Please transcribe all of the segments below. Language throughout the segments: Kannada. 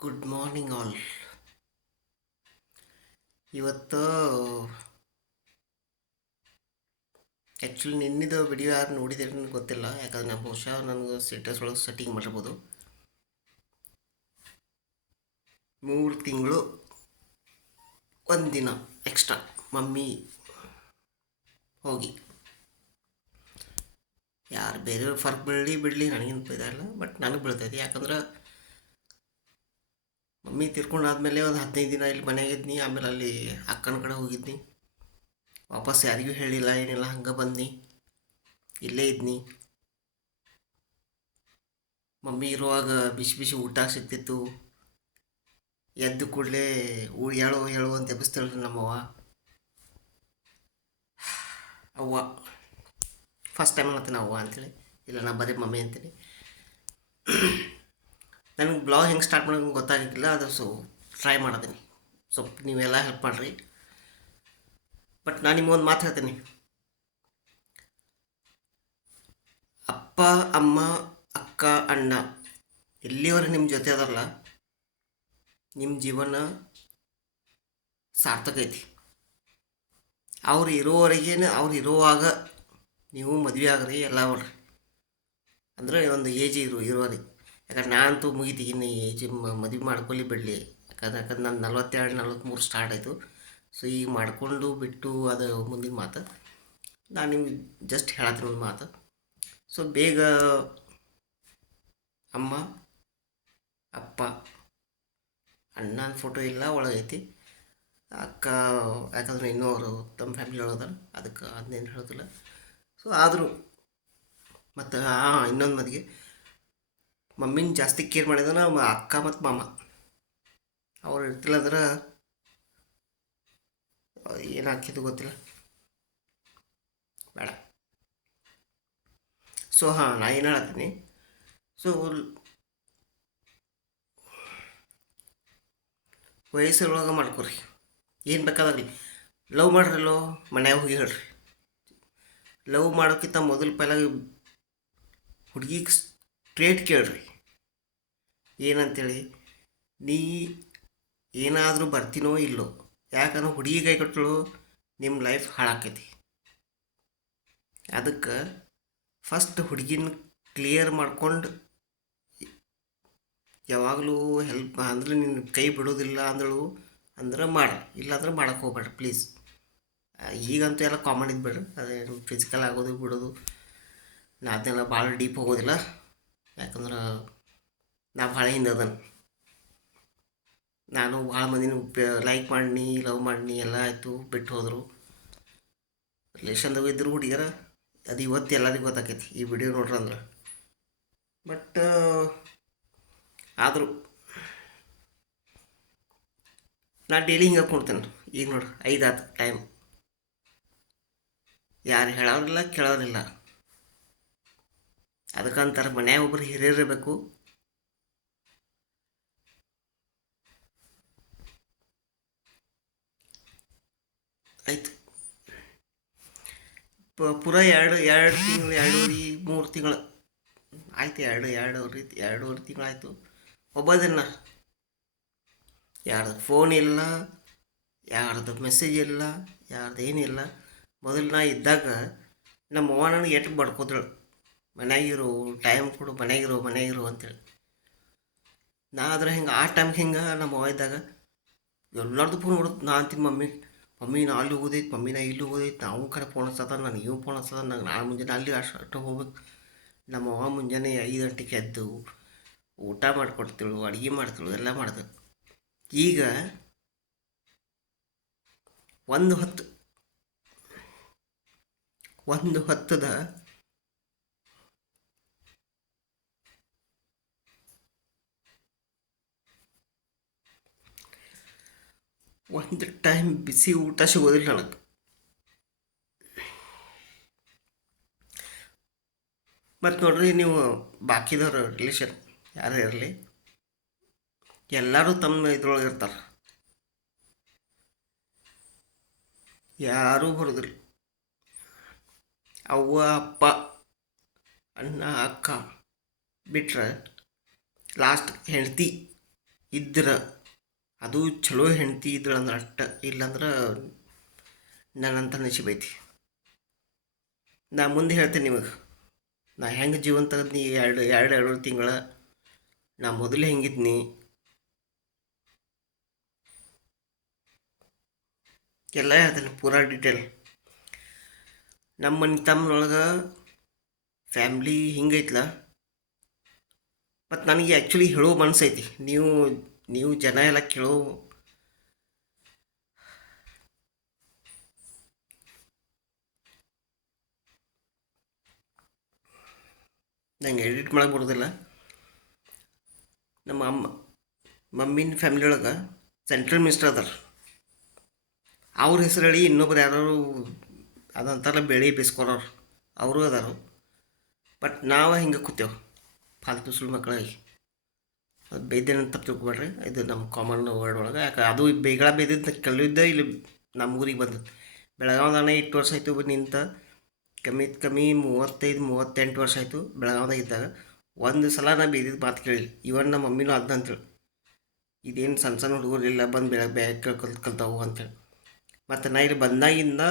Good morning all. ಇವತ್ತು ಆ್ಯಕ್ಚುಲಿ ನಿನ್ನಿದು ವಿಡಿಯೋ ಯಾರು ನೋಡಿದ್ರೆ ನನಗೆ ಗೊತ್ತಿಲ್ಲ, ಯಾಕಂದ್ರೆ ನಾನು ಬಹುಶಃ ನನಗೆ ಸ್ಟೇಟಸ್ ಒಳಗೆ ಸೆಟ್ಟಿಂಗ್ ಮಾಡಿರ್ಬೋದು. 3 ತಿಂಗಳು ಒಂದಿನ ಎಕ್ಸ್ಟ್ರಾ ಮಮ್ಮಿ ಹೋಗಿ. ಯಾರು ಬೇರೆಯವ್ರು ಫರ್ಕ್ ಬಿಡಲಿ ನನಗೇನು ಇದಲ್ಲ, ಬಟ್ ನನಗೆ ಬೀಳ್ತೈತಿ. ಯಾಕಂದ್ರೆ ಮಮ್ಮಿ ತೀರ್ಕೊಂಡಾದ್ಮೇಲೆ ಒಂದು 15 ದಿನ ಇಲ್ಲಿ ಮನೆಗೆ ಇದ್ನಿ. ಆಮೇಲೆ ಅಲ್ಲಿ ಅಕ್ಕನ ಕಡೆ ಹೋಗಿದ್ನಿ. ವಾಪಸ್ ಯಾರಿಗೂ ಹೇಳಿಲ್ಲ, ಏನಿಲ್ಲ, ಹಂಗೆ ಬಂದ್ನಿ, ಇಲ್ಲೇ ಇದ್ನಿ. ಮಮ್ಮಿ ಇರುವಾಗ ಬಿಸಿ ಬಿಸಿ ಊಟ ಸಿಗ್ತಿತ್ತು. ಎದ್ದು ಕೂಡಲೇ ಹೇಳು ಹೇಳು ಅಂತ ಎಬ್ಬಿಸ್ತಾಳ್ರಿ ನಮ್ಮವ್ವ. ಅವ್ವ ಫಸ್ಟ್ ಟೈಮ್ ಹೇಳ್ತೀನಿ ಅವ್ವ ಅಂತೇಳಿ, ಇಲ್ಲ ನಾ ಬರೀ ಮಮ್ಮಿ ಅಂತೇಳಿ. ನನಗೆ ಬ್ಲಾಗ್ ಹೆಂಗೆ ಸ್ಟಾರ್ಟ್ ಮಾಡೋದು ಗೊತ್ತಾಗಿಲ್ಲ, ಅದು ಟ್ರೈ ಮಾಡೋದೀನಿ. ಸ್ವಲ್ಪ ನೀವೆಲ್ಲ ಹೆಲ್ಪ್ ಮಾಡಿರಿ. ಬಟ್ ನಾನು ನಿಮ್ಗೊಂದು ಮಾತು ಹೇಳ್ತೀನಿ. ಅಪ್ಪ, ಅಮ್ಮ, ಅಕ್ಕ, ಅಣ್ಣ ಎಲ್ಲಿವರೆಗೆ ನಿಮ್ಮ ಜೊತೆ ಅದಲ್ಲ, ನಿಮ್ಮ ಜೀವನ ಸಾರ್ಥಕ ಐತಿ. ಅವ್ರು ಇರೋವರೆಗೇನು, ಅವ್ರು ಇರುವಾಗ ನೀವು ಮದುವೆ ಆಗ್ರಿ, ಎಲ್ಲ ಮಾಡ್ರಿ. ಅಂದರೆ ಒಂದು ಏಜ್ ಇರುವರಿ. ಯಾಕಂದ್ರೆ ನಾನಂತೂ ಮುಗಿತೀನಿ ಏಜ್, ಮದುವೆ ಮಾಡ್ಕೊಳ್ಳಿ ಬಿಡಲಿ. ಯಾಕಂದ್ರೆ ನಾನು 42 43 ಸ್ಟಾರ್ಟ್ ಆಯಿತು. ಸೊ ಈಗ ಮಾಡಿಕೊಂಡು ಬಿಟ್ಟು ಅದು ಮುಂದಿನ ಮಾತು. ನಾನು ನಿಮ್ಗೆ ಜಸ್ಟ್ ಹೇಳತ್ತೀನಿ ಒಂದು ಮಾತು. ಸೊ ಬೇಗ ಅಮ್ಮ, ಅಪ್ಪ, ಅಣ್ಣನ ಫೋಟೋ ಇಲ್ಲ ಒಳಗೈತಿ. ಅಕ್ಕ ಯಾಕಂದ್ರೆ ಇನ್ನೂ ಅವರು ತಮ್ಮ ಫ್ಯಾಮಿಲಿ ಒಳಗದಾರ, ಅದಕ್ಕೆ ಅದನ್ನೇನು ಹೇಳೋದಿಲ್ಲ. ಸೊ ಆದರೂ ಮತ್ತು ಇನ್ನೊಂದು ಮದಿಗೆ ಮಮ್ಮಿನ ಜಾಸ್ತಿ ಕೇರ್ ಮಾಡಿದ್ರೆ ಅಕ್ಕ ಮತ್ತು ಮಾಮ. ಅವ್ರು ಇರ್ತಿಲ್ಲ ಅಂದ್ರೆ ಏನು ಹಾಕಿದ್ದು ಗೊತ್ತಿಲ್ಲ, ಬೇಡ. ಸೊ ನಾ ಏನು ಹೇಳತ್ತೀನಿ. ಸೊ ವಯಸ್ಸರೊಳಗೆ ಮಾಡ್ಕೊರಿ, ಏನು ಬೇಕಾದಾಗಲಿ. ಲವ್ ಮಾಡ್ರಲ್ಲೋ ಮನ್ಯಾಗ ಹೋಗಿ ಹೇಳ್ರಿ. ಲವ್ ಮಾಡೋಕ್ಕಿಂತ ಮೊದಲು ಪೈಲಾಗ ಹುಡುಗಿಗೆ ಸ್ಟ್ರೇಟ್ ಕೇಳ್ರಿ ಏನಂತೇಳಿ. ನೀ ಏನಾದರೂ ಬರ್ತೀನೋ ಇಲ್ಲೋ, ಯಾಕಂದ್ರೆ ಹುಡುಗಿ ಕೈ ಕೊಟ್ಟಳು ನಿಮ್ಮ ಲೈಫ್ ಹಾಳಾಕೈತಿ. ಅದಕ್ಕೆ ಫಸ್ಟ್ ಹುಡುಗಿನ ಕ್ಲಿಯರ್ ಮಾಡ್ಕೊಂಡು ಯಾವಾಗಲೂ ಹೆಲ್ಪ್ ಅಂದ್ರೆ ನಿನ್ನ ಕೈ ಬಿಡೋದಿಲ್ಲ ಅಂದಳು ಅಂದ್ರೆ ಮಾಡಿ, ಇಲ್ಲಾಂದ್ರೆ ಮಾಡೋಕ್ಕೆ ಹೋಗ್ಬೇಡ್ರಿ ಪ್ಲೀಸ್. ಈಗಂತೂ ಎಲ್ಲ ಕಾಮನ್ ಇದ್ಬೇಡ್ರಿ, ಅದೇ ಫಿಸಿಕಲ್ ಆಗೋದು ಬಿಡೋದು. ನಾ ಅದನ್ನೆಲ್ಲ ಭಾಳ ಡೀಪ್ ಹೋಗೋದಿಲ್ಲ, ಯಾಕಂದ್ರೆ ನಾ ಭಾಳ ಹಿಂದೆ ಅದನ್ನು. ನಾನು ಭಾಳ ಮಂದಿನ ಲೈಕ್ ಮಾಡಿನಿ, ಲವ್ ಮಾಡಿನಿ, ಎಲ್ಲ ಆಯಿತು, ಬಿಟ್ಟು ಹೋದರು. ರಿಲೇಷನ್ದಾಗ ಇದ್ದರು ಹುಡುಗಿಯರ. ಅದು ಇವತ್ತು ಎಲ್ಲರಿಗೂ ಗೊತ್ತಾಕೈತಿ ಈ ವಿಡಿಯೋ ನೋಡ್ರಿ ಅಂದ್ರೆ. ಬಟ್ ಆದರೂ ನಾ ಡೈಲಿ ಹಿಂಗೆ ಕೊಡ್ತೇನೆ. ಈಗ ನೋಡ್ರಿ 5 ಆಯ್ತು ಟೈಮ್. ಯಾರು ಹೇಳೋರಿಲ್ಲ ಕೇಳೋರಿಲ್ಲ. ಅದಕ್ಕಂತಾರೆ ಮನ್ಯಾಗ ಒಬ್ಬರು ಹಿರಿಯರಿರಬೇಕು. ಆಯಿತು, ಪೂರ 2 ತಿಂಗಳು, 2.5 3 ತಿಂಗಳು ಆಯ್ತು. 2.5 ತಿಂಗಳಾಯಿತು. ಒಬ್ಬದನ್ನ ಯಾರ್ದು ಫೋನ್ ಇಲ್ಲ, ಯಾರ್ದು ಮೆಸೇಜ್ ಇಲ್ಲ, ಯಾರ್ದು ಏನಿಲ್ಲ. ಮೊದಲು ನಾ ಇದ್ದಾಗ ನಮ್ಮ ಅವ್ವ ನನಗೆ ಎಷ್ಟು ಬಡ್ಕೋತಳು, ಮನ್ಯಾಗಿರು, ಟೈಮ್ ಕೊಡು, ಮನ್ಯಾಗಿರು ಅಂತೇಳಿ. ನಾ ಆದ್ರೆ ಹಿಂಗೆ ಆ ಟೈಮ್ಗೆ ಹಿಂಗೆ ನಮ್ಮ ಅವ್ವ ಇದ್ದಾಗ ಎಲ್ಲರದು ಫೋನ್ ಹೊಡೆದು ನಾ ಅಂತೀನಿ ಮಮ್ಮಿ ನಾ ಅಲ್ಲಿ ಹೋಗೋದೈತೆ, ಮಮ್ಮಿ ನಾ ಇಲ್ಲಿ ಹೋಗೋದೈತೆ, ನಾವು ಕಡೆ ಫೋನ್ ಹಚ್ಚದ, ನನಗೆ ಇವು ಫೋನ್ ಹಚ್ಚದ, ನಂಗೆ ನಾಳೆ ಮುಂಜಾನೆ ಅಲ್ಲಿ ಅಷ್ಟು ಹೋಗ್ಬೇಕು. ನಮ್ಮ ಅವ್ವ ಮುಂಜಾನೆ 5 ಗಂಟೆಗೆ ಎದ್ದು ಊಟ ಮಾಡಿಕೊಡ್ತೇಳು, ಅಡುಗೆ ಮಾಡ್ತೇಳು, ಎಲ್ಲ ಮಾಡ್ತೇಳು. ಈಗ ಒಂದು ಹೊತ್ತದ ಒಂದು ಟೈಮ್ ಬಿಸಿ ಊಟ ಸಿಗೋದಿಲ್ಲ ನನಗೆ. ಮತ್ತು ನೋಡ್ರಿ, ನೀವು ಬಾಕಿದವ್ರು ರಿಲೇಷನ್ ಯಾರೇ ಇರಲಿ, ಎಲ್ಲರೂ ತಮ್ಮ ಇದ್ರೊಳಗೆ ಇರ್ತಾರೆ, ಯಾರೂ ಬರೋದಿಲ್ಲ. ಅವ್ವ, ಅಪ್ಪ, ಅಣ್ಣ, ಅಕ್ಕ ಬಿಟ್ರೆ ಲಾಸ್ಟ್ ಹೆಂಡ್ತಿ ಇದ್ರೆ ಅದು ಚಲೋ ಹೆಂಡ್ತಿ ಇದ್ದಳಂದ್ರೆ ಅಷ್ಟ, ಇಲ್ಲಂದ್ರೆ ನನ್ನಂತ ನಶೀಬೈತಿ. ನಾ ಮುಂದೆ ಹೇಳ್ತೇನೆ ನಿಮಗೆ, ನಾ ಹೆಂಗೆ ಜೀವನ ತೆಗೆದ್ನಿ ಎರಡು ತಿಂಗಳ. ನಾ ಮೊದಲೇ ಹೆಂಗಿದ್ನಿ ಎಲ್ಲ ಹೇಳ್ತೇನೆ ಪೂರಾ ಡೀಟೇಲ್. ನಮ್ಮ ಮನೆ ತಮ್ಮನೊಳಗೆ ಫ್ಯಾಮ್ಲಿ ಹಿಂಗೈತ್ಲ. ಮತ್ತು ನನಗೆ ಆ್ಯಕ್ಚುಲಿ ಹೇಳೋ ಮನಸ್ಸೈತಿ, ನೀವು ಜನ ಎಲ್ಲ ಕೇಳೋ ನಂಗೆ ಎಡಿಟ್ ಮಾಡಕ್ಕೆ ಬರೋದಿಲ್ಲ. ನಮ್ಮ ಮಮ್ಮಿನ ಫ್ಯಾಮಿಲಿ ಒಳಗೆ ಸೆಂಟ್ರಲ್ ಮಿನಿಸ್ಟರ್ ಅದಾರ. ಅವ್ರ ಹೆಸರು ಹೇಳಿ ಇನ್ನೊಬ್ರು ಯಾರು ಅದಂತಾರಲ್ಲ ಬೆಳೆ ಬೇಯಿಸ್ಕೊಳೋರು, ಅವರು ಅದಾರು. ಬಟ್ ನಾವು ಹಿಂಗೆ ಕೂತೇವೆ ಫಾಲ್ತು ಸುಳ್ಳು ಮಕ್ಕಳಾಗಿ. ಅದು ಬೇಯ್ದೇನಂತ ತಪ್ಪು ತಿಳ್ಕೊಬೇಡ್ರಿ, ಇದು ನಮ್ಮ ಕಾಮನ್ ವರ್ಡ್ ಒಳಗೆ. ಯಾಕೆ ಅದು ಬೇಗಳ ಬೇಯ್ದಿದ್ದು ಕಲಿಯುದ್ದ ಇಲ್ಲಿ ನಮ್ಮ ಊರಿಗೆ ಬಂದದ್ದು. ಬೆಳಗಾವ್ದಾನೆ 8 ವರ್ಷ ಆಯಿತು ನಿಂತ, ಕಮ್ಮಿ 35-38 ವರ್ಷ ಆಯಿತು ಬೆಳಗಾವ್ದಾಗ ಇದ್ದಾಗ. ಒಂದು ಸಲ ನಾ ಬೇಯ್ದಿದ್ದು ಮಾತು ಕೇಳಿಲ್ಲ. ಇವನ್ ನಮ್ಮ ಮಮ್ಮಿನೂ ಅದ ಅಂತೇಳಿ, ಇದೇನು ಸಣ್ಣ ಸಣ್ಣ ಹುಡುಗರು ಇಲ್ಲ ಬಂದು ಬೆಳಗ್ಗೆ ಬೇಗ ಕಲ್ತಾವು ಅಂತೇಳಿ. ಮತ್ತು ನಾ ಇಲ್ಲಿ ಬಂದಾಗಿಂದ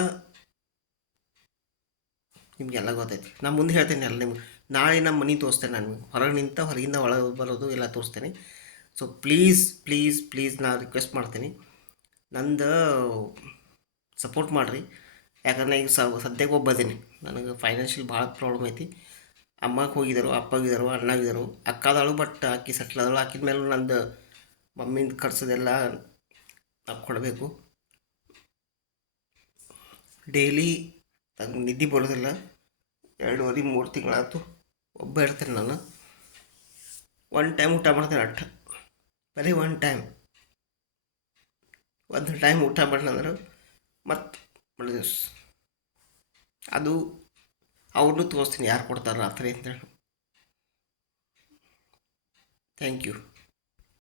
ನಿಮಗೆಲ್ಲ ಗೊತ್ತೈತಿ. ನಾನು ಮುಂದೆ ಹೇಳ್ತೇನೆ ಎಲ್ಲ ನಿಮ್ಗೆ. ನಾಳೆ ನಮ್ಮ ಮನೆ ತೋರಿಸ್ತೇನೆ, ನಾನು ಹೊರಗೆ ನಿಂತ ಹೊರಗಿಂದ ಒಳಗೆ ಬರೋದು ಎಲ್ಲ ತೋರಿಸ್ತೇನೆ. ಸೊ ಪ್ಲೀಸ್ ಪ್ಲೀಸ್ ಪ್ಲೀಸ್ ನಾನು ರಿಕ್ವೆಸ್ಟ್ ಮಾಡ್ತೀನಿ, ನಂದು ಸಪೋರ್ಟ್ ಮಾಡಿರಿ. ಯಾಕಂದ್ರೆ ಈಗ ಸದ್ಯಕ್ಕೆ ಒಬ್ಬದೀನಿ, ನನಗೆ ಫೈನಾನ್ಷಿಯಲ್ ಭಾಳ ಪ್ರಾಬ್ಲಮ್ ಐತಿ. ಅಮ್ಮಗೆ ಹೋಗಿದ್ದರು, ಅಪ್ಪಗಿದ್ದರು, ಅಣ್ಣಗಿದ್ದರು, ಅಕ್ಕದಾಳು. ಬಟ್ ಆಕಿ ಸೆಟ್ಲ್ ಆದಳು. ಹಾಕಿದ ಮೇಲೆ ನಂದು ಮಮ್ಮಿಂದ ಖರ್ಚದೆಲ್ಲ ನಾವು ಕೊಡಬೇಕು. ಡೈಲಿ ನಂಗೆ ನಿದ್ದೆ ಬರೋದಿಲ್ಲ. 2.5-3 ತಿಂಗಳಾಯ್ತು ಒಬ್ಬ ಇರ್ತೇನೆ ನಾನು. 1 ಟೈಮ್ ಊಟ ಮಾಡ್ತೇನೆ ಅಟ್ಟ, ಬರೀ 1 ಟೈಮ್. ಒಂದು ಟೈಮ್ ಊಟ ಮಾಡ್ಲಂದ್ರೆ ಮತ್ತು ಮಳೆ ದಿವಸ ಅದು ಅವ್ರನ್ನೂ ತೋರಿಸ್ತೀನಿ ಯಾರು ಕೊಡ್ತಾರೆ ರಾತ್ರಿ ಅಂತೇಳಿ. Thank you.